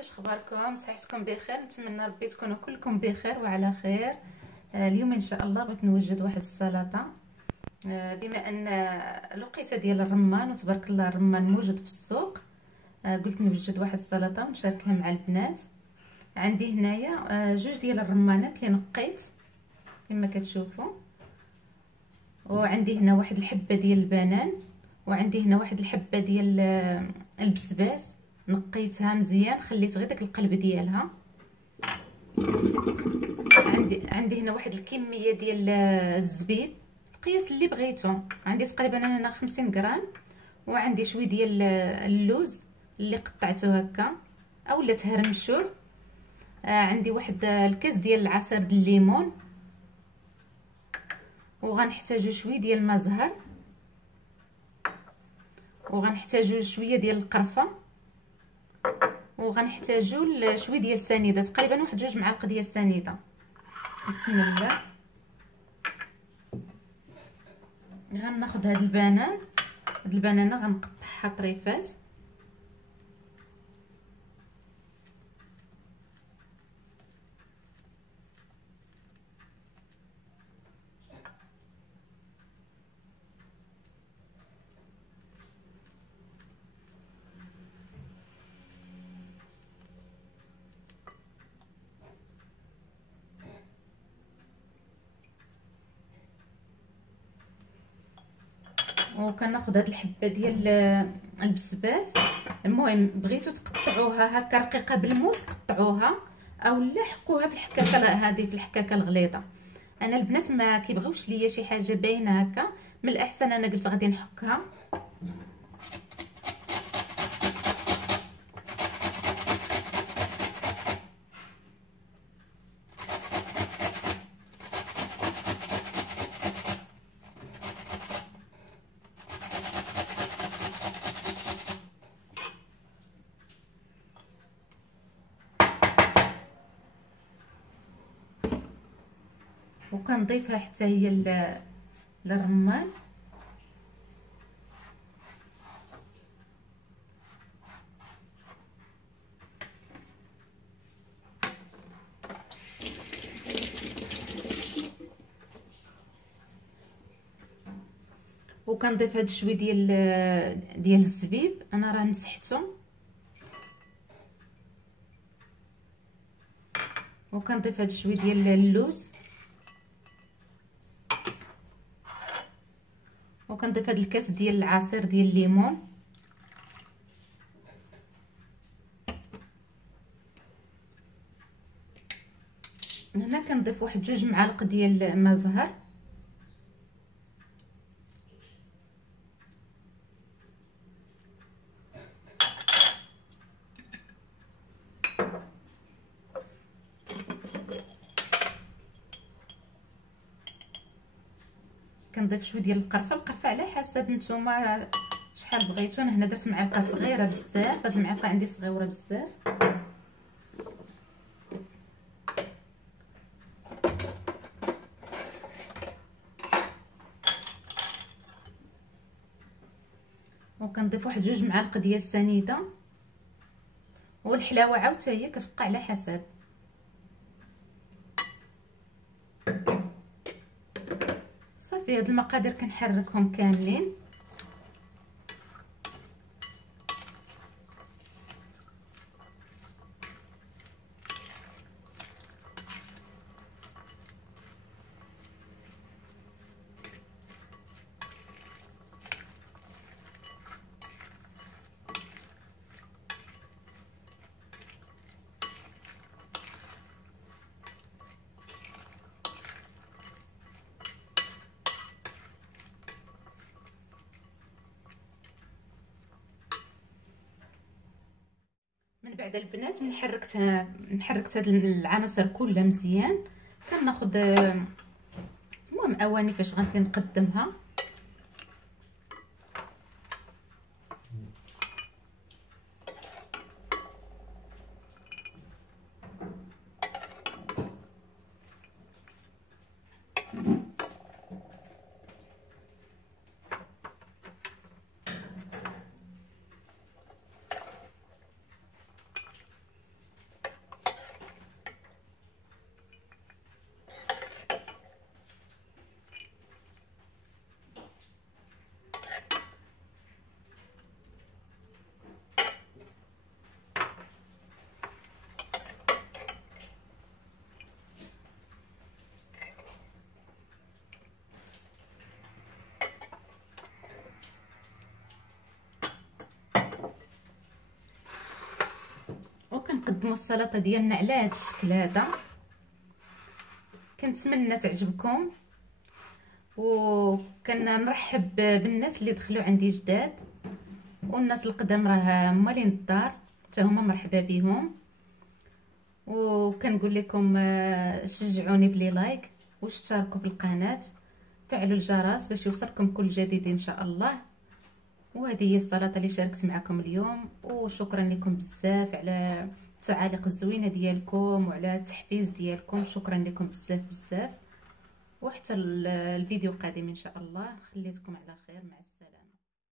اش اخباركم؟ صحتكم بخير؟ نتمنى ربي تكونوا كلكم بخير وعلى خير. اليوم ان شاء الله بغيت نوجد واحد السلطه. بما ان لقيته ديال الرمان وتبارك الله الرمان موجود في السوق، قلت نوجد واحد السلطه ونشاركها مع البنات. عندي هنايا جوج ديال الرمانات اللي نقيت كما كتشوفوا، وعندي هنا واحد الحبه ديال البنان، وعندي هنا واحد الحبه ديال البسباس نقيتها مزيان، خليت غير داك القلب ديالها. عندي هنا واحد الكميه ديال الزبيب، القياس اللي بغيتو. عندي تقريبا انا هنا 50 غرام، وعندي شويه ديال اللوز اللي قطعته هكا اولا تهرمشوه. عندي واحد الكاس ديال العصير ديال الليمون، وغنحتاجو شويه ديال الماء زهر، وغنحتاجو شويه ديال القرفه، وغنحتاجو شويه ديال السنيده، تقريبا واحد 2 معالق ديال السنيده. بسم الله. غناخذ هاد البنانه غنقطعها طريفات، وكناخذ هاد الحبه ديال البسباس. المهم بغيتو تقطعوها هكا رقيقه بالموس قطعوها، اولا حكوها في الحكاكه هذه، في الحكاكه الغليظه. انا البنات ما كيبغيوش ليا شي حاجه باينه هكا، من الاحسن انا قلت غادي نحكها. وكنضيفها حتى هي للرمان. وكنضيف هاد شويه ديال الزبيب، انا راه مسحته. وكنضيف هاد شويه ديال اللوز، وكنضيف هاد الكاس ديال العصير ديال الليمون. هنا كنضيف واحد 2 معالق ديال الماء زهر، كنضيف شويه ديال القرفه على حسب نتوما شحال بغيتو. انا هنا درت معلقه صغيره بزاف، هاد المعلقه عندي صغيره بزاف. وكنضيف واحد 2 معالق ديال السنيده، والحلاوه عاوتاني هي كتبقى على حسب. صافي هاد المقادير كنحركهم كاملين. من بعد البنات من حركت هاد العناصر كلها مزيان، كناخذ المهم اواني فاش غنبقى نقدمها. نقدموا السلطه ديالنا على هذا الشكل هذا. كنتمنى تعجبكم، وكنرحب بالناس اللي دخلوا عندي جداد، والناس القدام راه مالين الدار حتى هما مرحبا بهم. وكنقول لكم شجعوني بلي لايك واشتركوا في القناه، فعلوا الجرس باش يوصلكم كل جديد ان شاء الله. وهذه هي السلطه اللي شاركت معكم اليوم، وشكرا لكم بزاف على التعاليق الزوينه ديالكم وعلى التحفيز ديالكم. شكرا لكم بزاف بزاف، وحتى الفيديو القادم ان شاء الله. خليتكم على خير، مع السلامه.